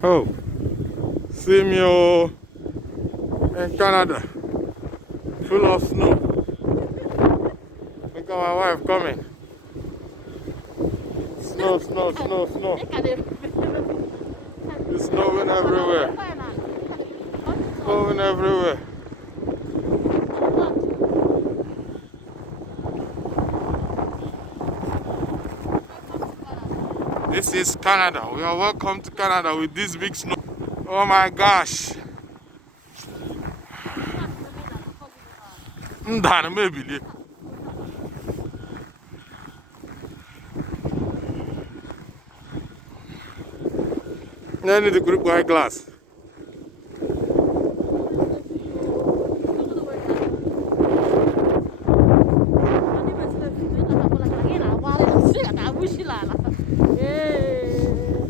Oh, see me in Canada, full of snow. Look at my wife coming. Snow, snow, snow, snow. It's snowing everywhere. Snowing everywhere. This is Canada. We are welcome to Canada with this big snow. Oh my gosh. Maybe. I need a group white glass.